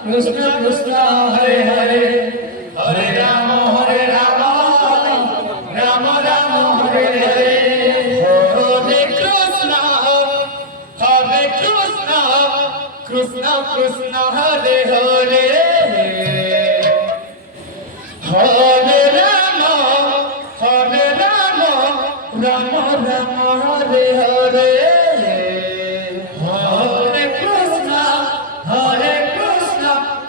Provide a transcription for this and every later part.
Krishna Krishna Hare Hare Hare Rama Krishna Hare Hare Hare Ram Ram Ram Hare Hare Hare Krishna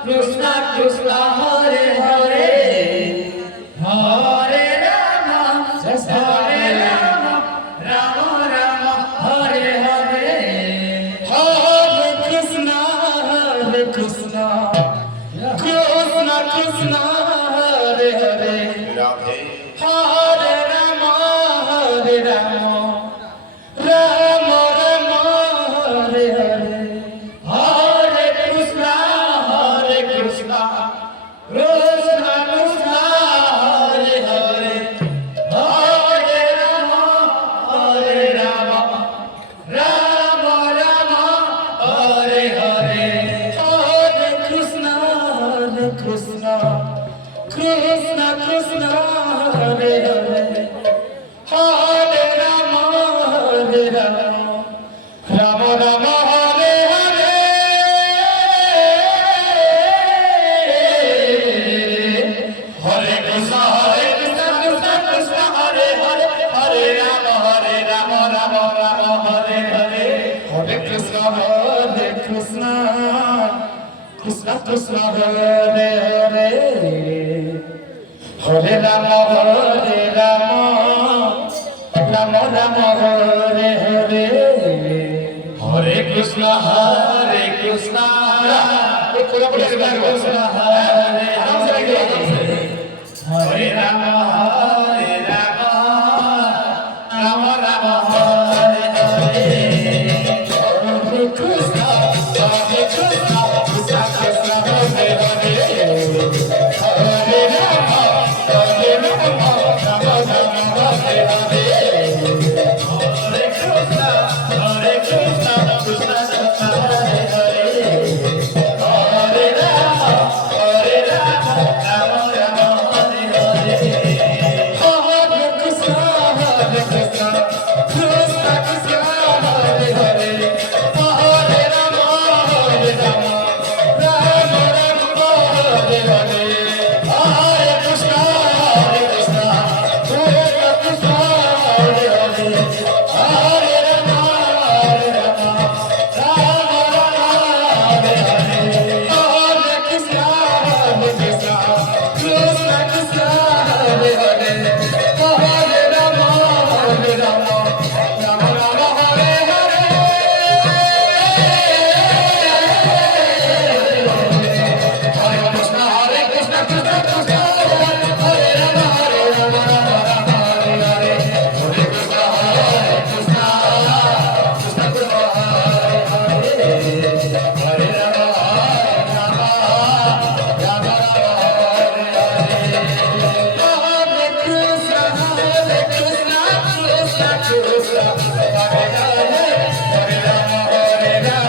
Krishna Krishna Hare Hare Hare Ram Ram Ram Hare Hare Hare Krishna Krishna Krishna Hare Hare Hare Ram Ram Ram Hare Hare Hare Krishna Krishna Krishna Hare Hare Hare Ram Ram Ram Hare Hare Hare Krishna Krishna Krishna Krishna Hare Hare Hare Ram Ram Ram Hare Hare Hare Krishna Krishna Krishna Hare Hare Hare Ram Ram Ram Hare Hare Hare Krishna Krishna Krishna Hare Hare Hare Ram Ram Ram Hare Hare Hare Krishna Krishna Krishna Hare Hare Ram Ram Ram Hare Hare Hare Krishna Krishna Krishna Hare Hare Hare Ram Ram Ram Hare Hare Hare Krishna Krishna Krishna Hare Hare Hare Ram Ram Ram Hare Hare Hare Krishna Krishna Krishna Krishna Hare Hare Hare Ram Ram Ram Hare Hare Hare Krishna Krishna Krishna Krishna Hare Hare Hare Ram Hare Hare Krishna Krishna Krishna Krishna Hare Hare Hare Ram Ram Hare Hare Hare Krishna Krishna Krishna Hare Ram Ram Hare Hare Hare Krishna Krishna Krishna Krishna Hare Hare Ram Ram Ram Hare Hare Hare Krishna Krishna Krishna Hare Hare Hare Ram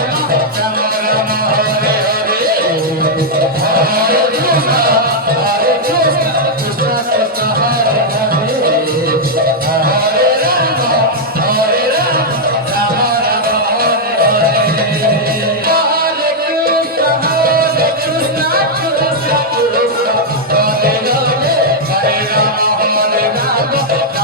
Ram Ram Hare Hare Hare Krishna Krishna Krishna Hare Hare Hare Ram Ram Ram Hare Hare Hare Krishna Krishna Krishna Hare Hare Hare Ram